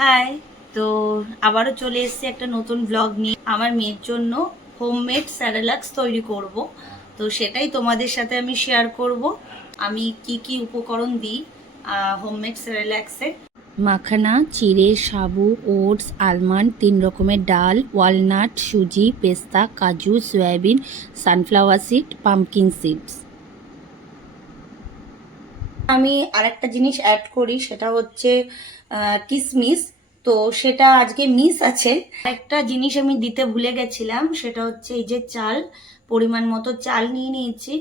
High. তো আবারও চলে এসেছি একটা নতুন ব্লগ নিয়ে। আমার মেয়ের জন্য হোমমেড স্যারেলাক্স তৈরি করব, তো সেটাই তোমাদের সাথে আমি শেয়ার করব। আমি কি কি উপকরণ দিই হোমমেড স্যারেলাক্সে। মাখানা, চিড়ে, সাবু, ওটস, আলমন্ড, 3 রকমের ডাল, ওয়ালনাট, সুজি, পেস্তা, কাজু, soybean, sunflower seed, pumpkin seeds. আমি আরেকটা জিনিস অ্যাড করি, সেটা হচ্ছে কিশমিশ। তো সেটা আজকে মিস আছে। একটা জিনিস আমি দিতে ভুলে গেছিলাম, সেটা হচ্ছে এই যে চাল, পরিমাণ মতো চাল নিয়ে নিয়েছি।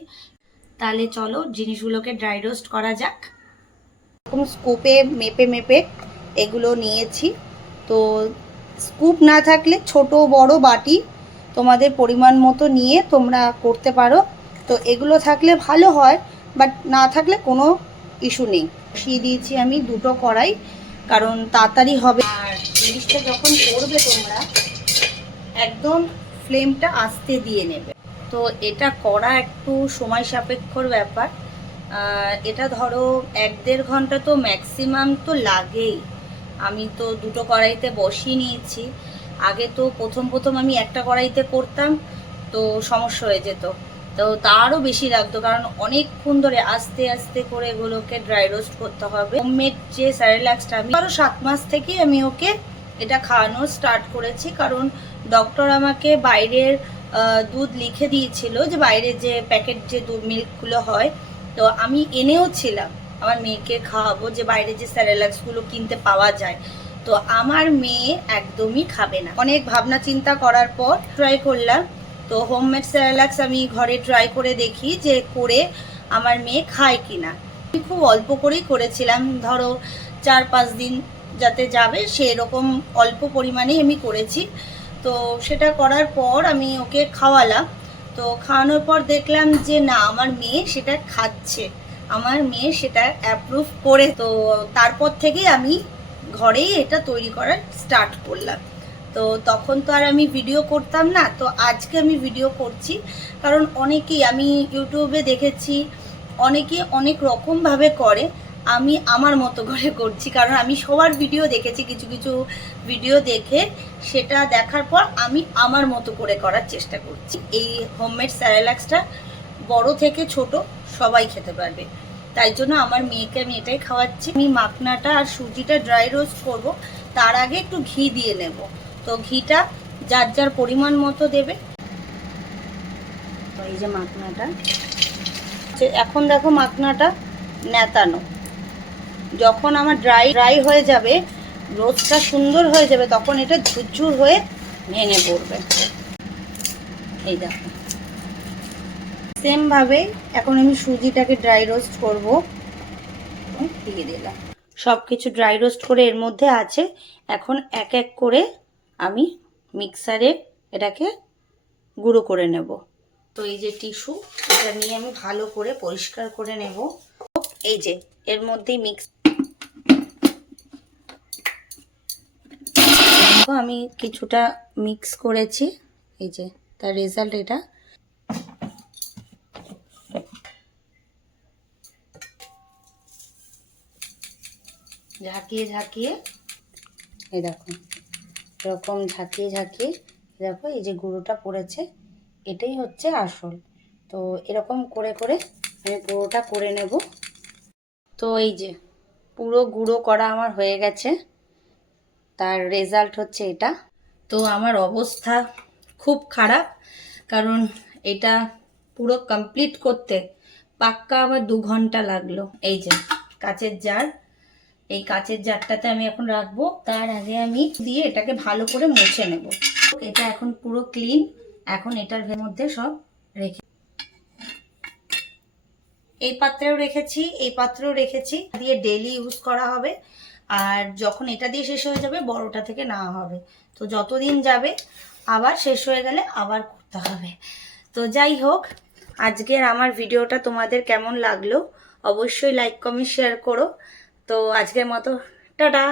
তাহলে চলো জিনিসগুলোকে ড্রাই রোস্ট করা যাক। এরকম স্কুপে মেপে মেপে এগুলো নিয়েছি। তো স্কুপ না থাকলে ছোট বড় বাটি তোমাদের পরিমাণ মতো নিয়ে তোমরা করতে পারো। তো এগুলো থাকলে ভালো হয়, বাট না থাকলে কোনো ইস্যু নেই। বসিয়ে দিয়েছি আমি 2টো কড়াই, কারণ তাড়াতাড়ি হবে। আর জিনিসটা যখন করবে তোমরা একদম ফ্লেমটা আস্তে দিয়ে নেবে। তো এটা করা একটু সময় সাপেক্ষর ব্যাপার। এটা ধরো 1-1.5 ঘন্টা তো ম্যাক্সিমাম তো লাগেই। আমি তো 2টো কড়াইতে বসিয়ে নিয়েছি। আগে তো প্রথম প্রথম আমি একটা কড়াইতে করতাম, তো সমস্যা হয়ে যেত। তো তারও বেশি লাগতো, কারণ অনেকক্ষণ ধরে আস্তে আস্তে করে এগুলোকে ড্রাই রোস্ট করতে হবে। হোমমেড যে স্যারেলাক্সটা, আমি আরও 7 মাস থেকেই আমি ওকে এটা খাওয়ানো স্টার্ট করেছি। কারণ ডক্টর আমাকে বাইরের দুধ লিখে দিয়েছিল, যে বাইরের যে প্যাকেট যে দুধ মিল্কগুলো হয়, তো আমি এনেও ছিলাম আমার মেয়েকে খাওয়াবো, যে বাইরে যে স্যারেলাক্সগুলো কিনতে পাওয়া যায়। তো আমার মেয়ে একদমই খাবে না। অনেক ভাবনা চিন্তা করার পর ট্রাই করলাম। তো হোমমেড স্যারেলাক্স আমি ঘরে ট্রাই করে দেখি যে করে আমার মেয়ে খায় কিনা। আমি খুব অল্প করেই করেছিলাম, ধরো 4-5 দিন যাতে যাবে সেরকম অল্প পরিমাণেই আমি করেছি। তো সেটা করার পর আমি ওকে খাওয়ালাম। তো খাওয়ানোর পর দেখলাম যে না, আমার মেয়ে সেটা খাচ্ছে, আমার মেয়ে সেটা অ্যাপ্রুভ করে। তো তারপর থেকেই আমি ঘরেই এটা তৈরি করার স্টার্ট করলাম। তো তখন তো আর আমি ভিডিও করতাম না, তো আজকে আমি ভিডিও করছি। কারণ অনেকেই আমি ইউটিউবে দেখেছি, অনেকে অনেক রকমভাবে করে, আমি আমার মতো করে করছি। কারণ আমি সবার ভিডিও দেখেছি, কিছু কিছু ভিডিও দেখে সেটা দেখার পর আমি আমার মতো করে করার চেষ্টা করছি। এই হোমমেড স্যারেলাক্সটা বড় থেকে ছোট সবাই খেতে পারবে, তাই জন্য আমার মেয়েকে আমি এটাই খাওয়াচ্ছি। আমি মাখনাটা আর সুজিটা ড্রাই রোস্ট করব, তার আগে একটু ঘি দিয়ে নেব। তো ঘিটা যার যার পরিমাণ মতো দেবে। তো এই যে মাখনাটা, এখন দেখো মাখনাটা নেতানো, যখন আমার ড্রাই ড্রাই হয়ে যাবে, রোস্টটা সুন্দর হয়ে যাবে, তখন এটা ঝুরঝুর হয়ে ভেঙে পড়বে। এই দেখো, সেমভাবে এখন আমি সুজিটাকে ড্রাই রোস্ট করব। দিয়ে দিলাম সব কিছু ড্রাই রোস্ট করে এর মধ্যে আছে। এখন এক এক করে আমি মিক্সারে এটাকে গুঁড়ো করে নেব। তো এই যে টিস্যু, এটা নিয়ে আমি ভালো করে পরিষ্কার করে নেব। এই যে এর মধ্যেই আমি কিছুটা মিক্স করেছি, এই যে তার রেজাল্ট এটা। ঝাঁকিয়ে ঝাঁকিয়ে, এই দেখো এরকম ঝাঁকিয়ে ঝাঁকিয়ে, দেখো এই যে গুঁড়োটা পড়েছে, এটাই হচ্ছে আসল। তো এরকম করে করে আমি গুঁড়োটা করে নেব। তো এই যে পুরো গুঁড়ো করা আমার হয়ে গেছে, তার রেজাল্ট হচ্ছে এটা। তো আমার অবস্থা খুব খারাপ, কারণ এটা পুরো কমপ্লিট করতে পাক্কা আমার 2 ঘন্টা লাগলো। এই যে কাচের জার, এই কাচের জারটাতে আমি এখন রাখবো। তার আগে আমি দিয়ে এটাকে ভালো করে মুছে নেব। এটা এখন পুরো ক্লিন। এখন এটার মধ্যে সব রেখে, এই পাত্রেও রেখেছি, এই পাত্রেও রেখেছি, দিয়ে ডেইলি ইউজ করা হবে। আর যখন এটা দিয়ে শেষ হয়ে যাবে, বড়টা থেকে নেওয়া হবে। তো যতদিন যাবে, আবার শেষ হয়ে গেলে আবার করতে হবে। তো যাই হোক, আজকের আমার ভিডিওটা তোমাদের কেমন লাগলো অবশ্যই লাইক কমেন্ট শেয়ার করো। তো আজকের মতো টাটা।